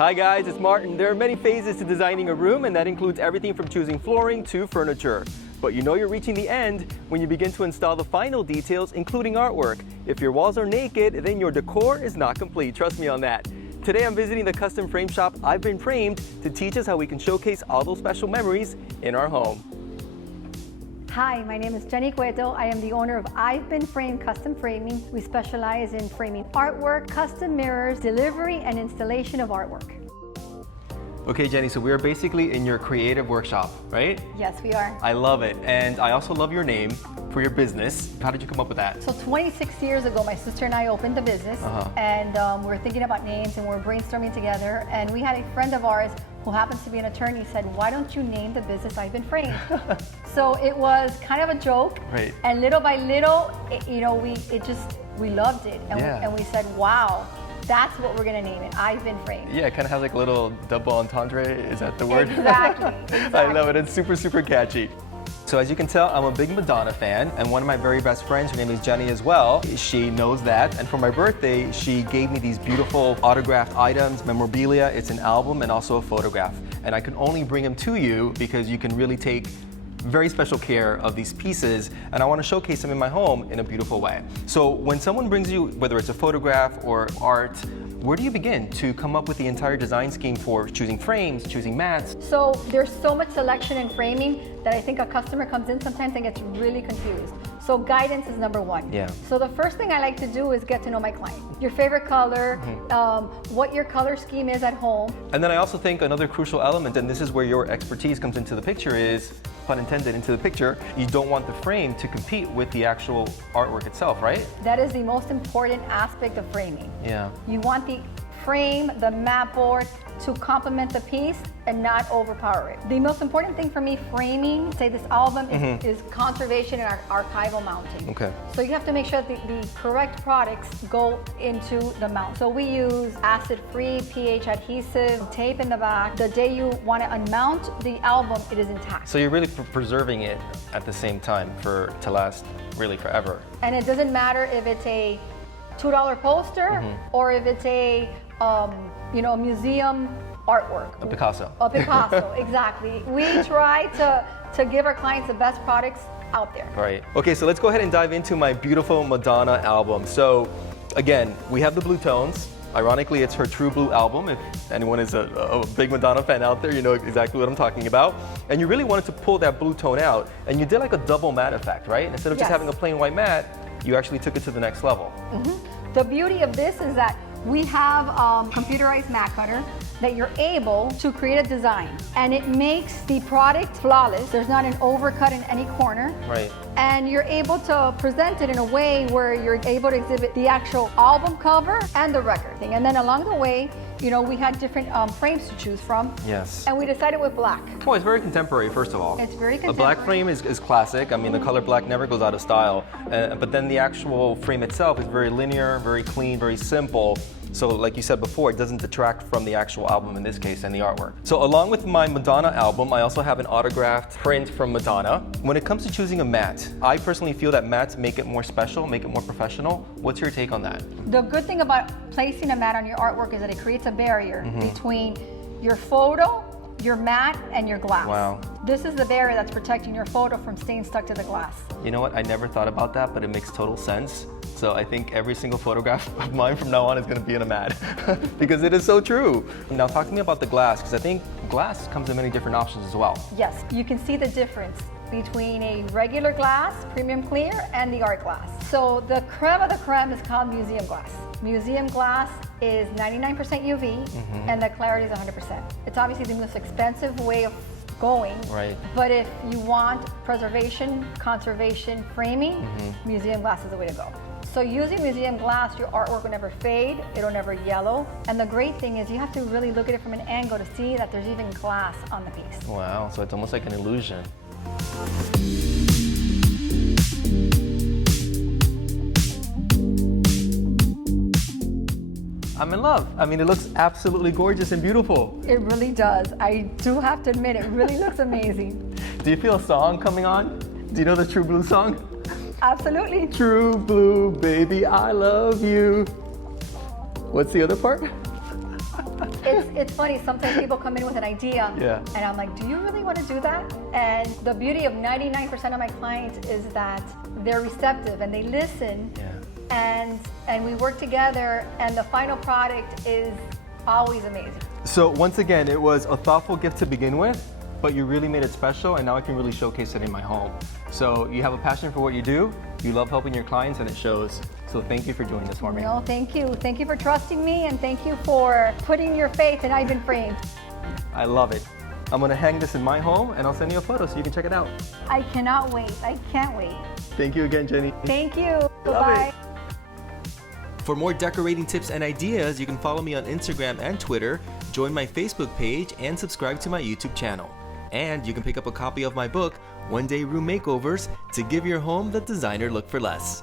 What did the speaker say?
Hi guys, it's Martin. There are many phases to designing a room, and that includes everything from choosing flooring to furniture. But you know you're reaching the end when you begin to install the final details, including artwork. If your walls are naked, then your decor is not complete. Trust me on that. Today I'm visiting the custom frame shop I've Been Framed to teach us how we can showcase all those special memories in our home. Hi, my name is Jenny Cueto. I am the owner of I've Been Framed Custom Framing. We specialize in framing artwork, custom mirrors, delivery, and installation of artwork. Okay, Jenny, so we are basically in your creative workshop, right? Yes, we are. I love it, and I also love your name for your business. How did you come up with that? So 26 years ago, my sister and I opened the business, and we were thinking about names, and we were brainstorming together, and we had a friend of ours who happens to be an attorney said, why don't you name the business I've Been Framed? So it was kind of a joke, right. And little by little, we loved it, and we said, wow. That's what we're gonna name it, I've Been Framed. Yeah, it kind of has like a little double entendre, is that the word? Exactly. I love it, it's super, super catchy. So as you can tell, I'm a big Madonna fan, and one of my very best friends, her name is Jenny as well, she knows that, and for my birthday, she gave me these beautiful autographed items, memorabilia, it's an album and also a photograph. And I can only bring them to you because you can really take very special care of these pieces, and I want to showcase them in my home in a beautiful way. So when someone brings you, whether it's a photograph or art, where do you begin to come up with the entire design scheme for choosing frames, choosing mats? So there's so much selection in framing that I think a customer comes in sometimes and gets really confused. So guidance is number one. Yeah. So the first thing I like to do is get to know my client. Your favorite color, what your color scheme is at home. And then I also think another crucial element, and this is where your expertise comes into the picture, is, pun intended, into the picture, you don't want the frame to compete with the actual artwork itself, right? That is the most important aspect of framing. Yeah. You want the frame, the mat board, to complement the piece and not overpower it. The most important thing for me framing, say this album, is conservation and archival mounting. Okay. So you have to make sure that the correct products go into the mount. So we use acid-free, pH adhesive, tape in the back. The day you want to unmount the album, it is intact. So you're really preserving it at the same time to last really forever. And it doesn't matter if it's a $2 poster or if it's a museum artwork. A Picasso. A Picasso, exactly. We try to give our clients the best products out there. Right. Okay, so let's go ahead and dive into my beautiful Madonna album. So again, we have the blue tones. Ironically, it's her True Blue album. If anyone is a big Madonna fan out there, you know exactly what I'm talking about. And you really wanted to pull that blue tone out, and you did like a double matte effect, right? Instead of just having a plain white matte, you actually took it to the next level. The beauty of this is that we have computerized mat cutter that you're able to create a design, and it makes the product flawless. There's not an overcut in any corner. Right. And you're able to present it in a way where you're able to exhibit the actual album cover and the record thing. And then along the way, we had different frames to choose from. Yes. And we decided with black. Oh, it's very contemporary, first of all. It's very contemporary. A black frame is classic. I mean, the color black never goes out of style. But then the actual frame itself is very linear, very clean, very simple. So like you said before, it doesn't detract from the actual album in this case and the artwork. So along with my Madonna album, I also have an autographed print from Madonna. When it comes to choosing a mat, I personally feel that mats make it more special, make it more professional. What's your take on that? The good thing about placing a mat on your artwork is that it creates a barrier between your photo, your mat, and your glass. Wow. This is the barrier that's protecting your photo from staying stuck to the glass. You know what? I never thought about that, but it makes total sense. So I think every single photograph of mine from now on is going to be in a mat because it is so true. Now talk to me about the glass, because I think glass comes in many different options as well. Yes, you can see the difference between a regular glass, premium clear, and the art glass. So the creme of the creme is called museum glass. Museum glass is 99% UV and the clarity is 100%. It's obviously the most expensive way of going, right? But if you want preservation, conservation, framing, museum glass is the way to go. So using museum glass, your artwork will never fade, it'll never yellow. And the great thing is you have to really look at it from an angle to see that there's even glass on the piece. Wow, so it's almost like an illusion. I'm in love. I mean, it looks absolutely gorgeous and beautiful. It really does. I do have to admit, it really looks amazing. Do you feel a song coming on? Do you know the True Blue song? Absolutely. True Blue, baby, I love you. What's the other part? It's funny, sometimes people come in with an idea, Yeah. and I'm like, do you really want to do that? And the beauty of 99% of my clients is that they're receptive and they listen, and we work together, and the final product is always amazing. So once again, it was a thoughtful gift to begin with, but you really made it special, and now I can really showcase it in my home. So you have a passion for what you do, you love helping your clients, and it shows. So thank you for doing this for me. No, thank you. Thank you for trusting me, and thank you for putting your faith in I've Been Framed. I love it. I'm gonna hang this in my home, and I'll send you a photo so you can check it out. I cannot wait. I can't wait. Thank you again, Jenny. Thank you. Love Bye. it. For more decorating tips and ideas, you can follow me on Instagram and Twitter, join my Facebook page, and subscribe to my YouTube channel. And you can pick up a copy of my book, One Day Room Makeovers, to give your home the designer look for less.